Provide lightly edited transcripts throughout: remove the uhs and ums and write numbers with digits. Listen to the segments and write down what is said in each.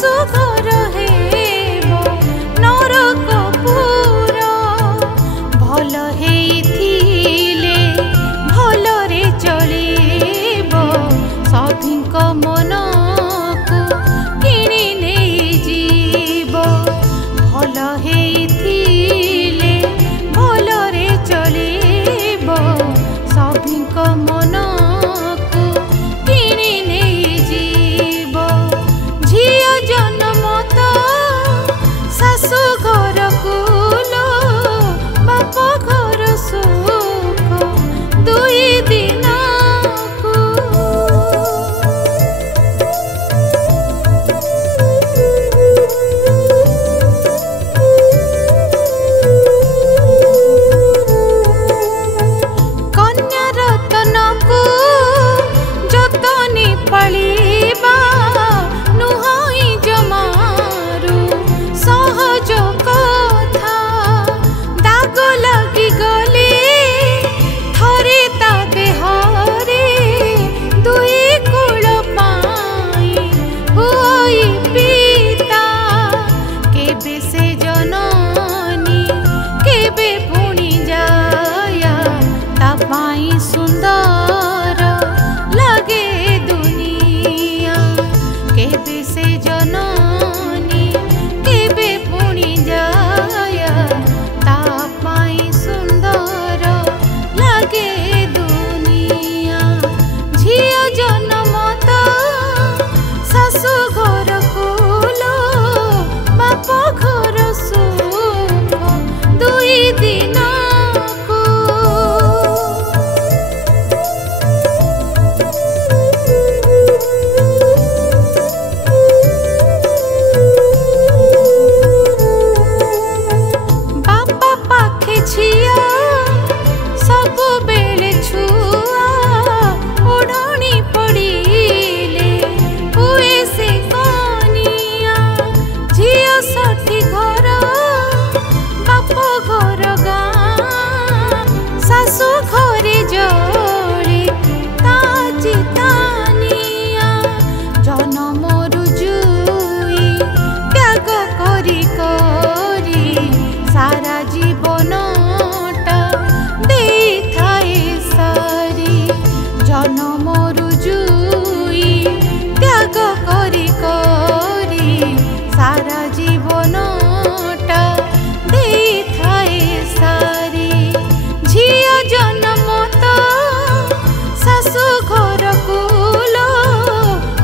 शाशु घर हेबो नरक पूरा भल हेइथिले भलरे चलिबो सभिंक मन को किणी नेइ जीवो भल हेइथिले भलरे चलिबो सभिंक मन को किणी नेइ जीवो झियो जन्म तो शाशु घर कुलो बाप घर सुख दुई दिन पलिबा नुहाई जमारू सहज कथा दाग लगी गले थरे ता देहरे दुई कुल पाई हुई पिता केबे से जननी केबे पुणी जाया ता पाई सुंदर लगे केबे से जननी केबे पुणी जाया ता पाई सुंदर लगे दुनिया झियो जन्म तो शाशु घर कुलो बाप घर सुख दुई दिन सब बेले छुआ ओढ़णी पड़िले हुए से कनिया झियो सठी घर बाप घर गाँ शाशु घरे जले ताजी तानिया जनम रुजुई त्याग करी करी सारा जीवन जनम रुजुई त्याग करी करी सारा जीवनटा देई थाए सारी झियो जन्म तो शाशु घर कुलो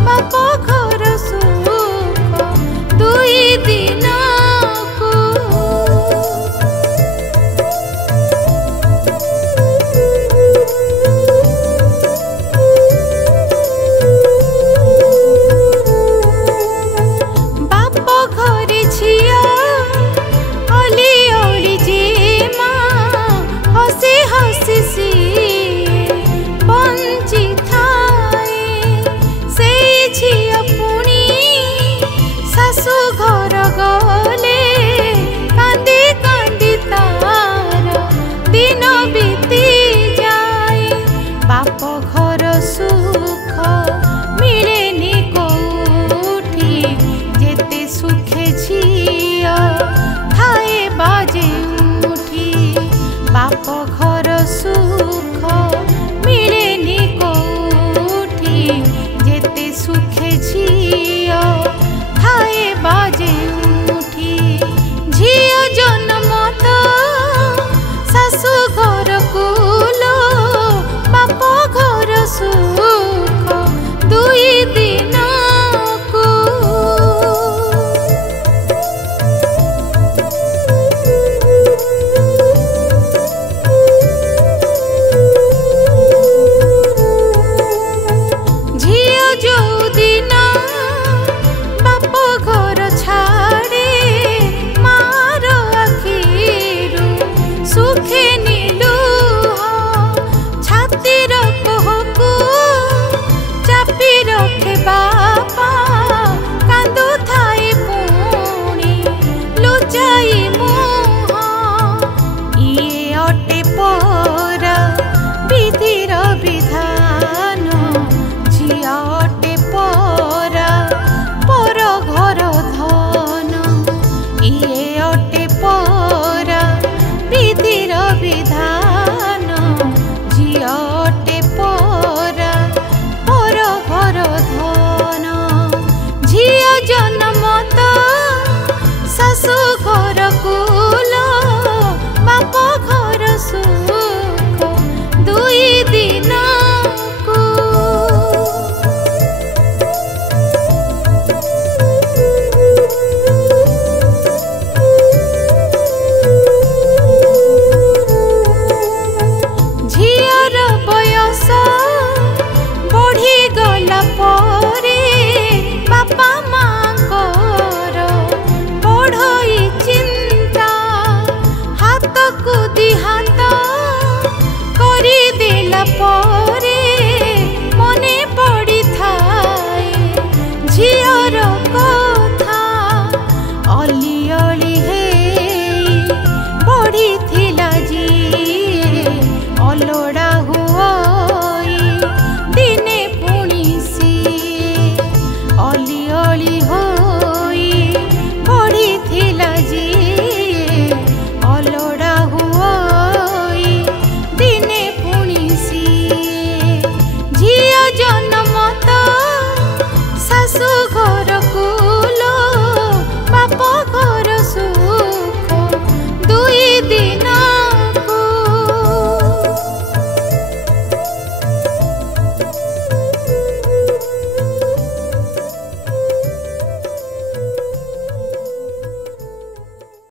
बाप घर सुख दुई दिन घर गले कांदी कांदी तार दिन बीती जाए बाप घर सुख मिलेनी कोठी जेते सुखे झियो थाए बाजे उठी बाप घर सुख मिलेनी कोठी जेते सुखे झियो